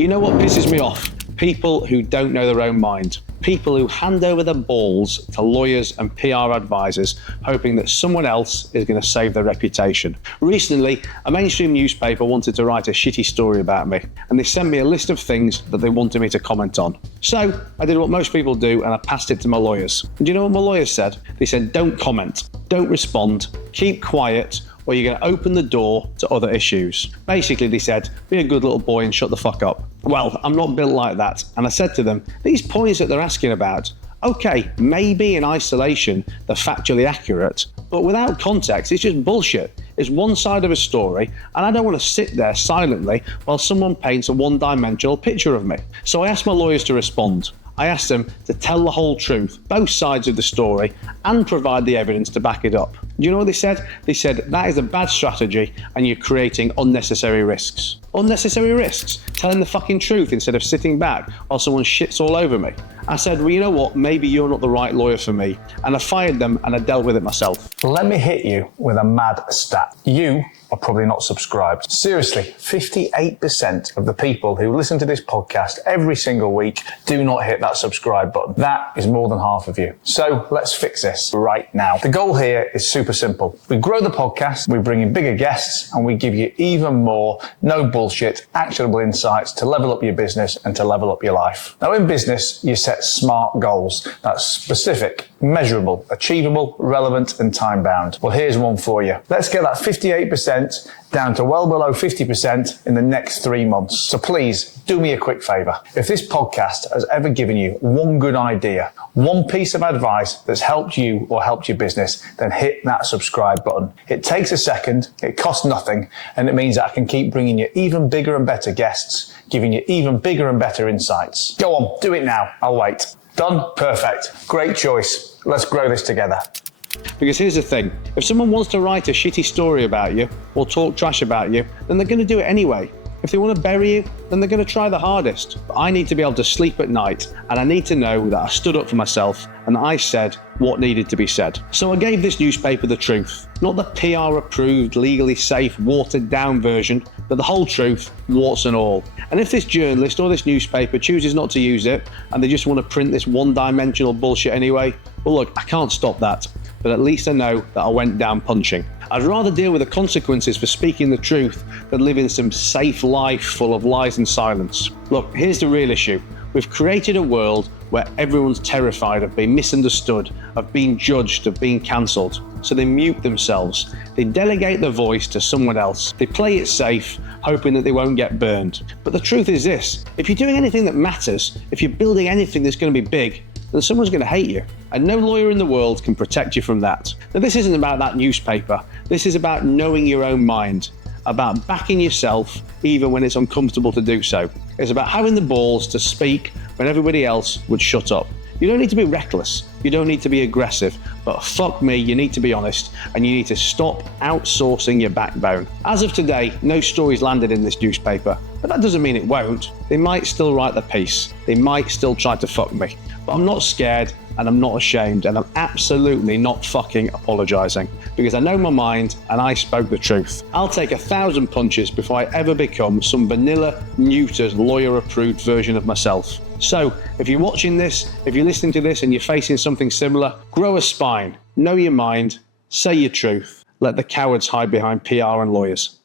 You know what pisses me off? People who don't know their own mind. People who hand over their balls to lawyers and PR advisors, hoping that someone else is going to save their reputation. Recently, a mainstream newspaper wanted to write a shitty story about me, and they sent me a list of things that they wanted me to comment on. So I did what most people do, and I passed it to my lawyers. And do you know what my lawyers said? They said, don't comment, don't respond, keep quiet, or you're going to open the door to other issues. Basically, they said, be a good little boy and shut the fuck up. Well, I'm not built like that. And I said to them, these points that they're asking about, okay, maybe in isolation, they're factually accurate, but without context, it's just bullshit. It's one side of a story, and I don't want to sit there silently while someone paints a one-dimensional picture of me. So I asked my lawyers to respond. I asked them to tell the whole truth, both sides of the story, and provide the evidence to back it up. Do you know what they said? They said, that is a bad strategy and you're creating unnecessary risks. Unnecessary risks? Telling the fucking truth instead of sitting back while someone shits all over me. I said, well, you know what? Maybe you're not the right lawyer for me. And I fired them and I dealt with it myself. Let me hit you with a mad stat. You are probably not subscribed. Seriously, 58% of the people who listen to this podcast every single week do not hit that subscribe button. That is more than half of you. So let's fix this right now. The goal here is super simple. We grow the podcast, we bring in bigger guests, and we give you even more no bullshit, actionable insights to level up your business and to level up your life. Now in business, you set smart goals. That's specific, measurable, achievable, relevant, and time bound. Well, here's one for you. Let's get that 58% down to well below 50% in the next 3 months. So please do me a quick favor. If this podcast has ever given you one good idea, one piece of advice that's helped you or helped your business, then hit that subscribe button. It takes a second, it costs nothing, and it means that I can keep bringing you even bigger and better guests, giving you even bigger and better insights. Go on, do it now. I'll wait. Done? Perfect. Great choice. Let's grow this together. Because here's the thing, if someone wants to write a shitty story about you or talk trash about you, then they're going to do it anyway. If they want to bury you, then they're going to try the hardest. But I need to be able to sleep at night, and I need to know that I stood up for myself and I said what needed to be said. So I gave this newspaper the truth, not the PR approved, legally safe, watered down version, but the whole truth, warts and all. And if this journalist or this newspaper chooses not to use it and they just want to print this one-dimensional bullshit anyway, well look, I can't stop that. But at least I know that I went down punching. I'd rather deal with the consequences for speaking the truth than live in some safe life full of lies and silence. Look, here's the real issue. We've created a world where everyone's terrified of being misunderstood, of being judged, of being cancelled. So they mute themselves. They delegate their voice to someone else. They play it safe, hoping that they won't get burned. But the truth is this, if you're doing anything that matters, if you're building anything that's going to be big, then someone's going to hate you. And no lawyer in the world can protect you from that. Now, this isn't about that newspaper. This is about knowing your own mind, about backing yourself even when it's uncomfortable to do so. It's about having the balls to speak when everybody else would shut up. You don't need to be reckless. You don't need to be aggressive. But fuck me, you need to be honest, and you need to stop outsourcing your backbone. As of today, no stories landed in this newspaper, but that doesn't mean it won't. They might still write the piece. They might still try to fuck me. But I'm not scared, and I'm not ashamed, and I'm absolutely not fucking apologising, because I know my mind and I spoke the truth. I'll take 1,000 punches before I ever become some vanilla, neutered, lawyer-approved version of myself. So, if you're watching this, if you're listening to this and you're facing something similar, grow a spine, know your mind, say your truth. Let the cowards hide behind PR and lawyers.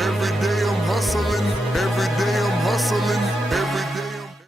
Every day I'm hustling.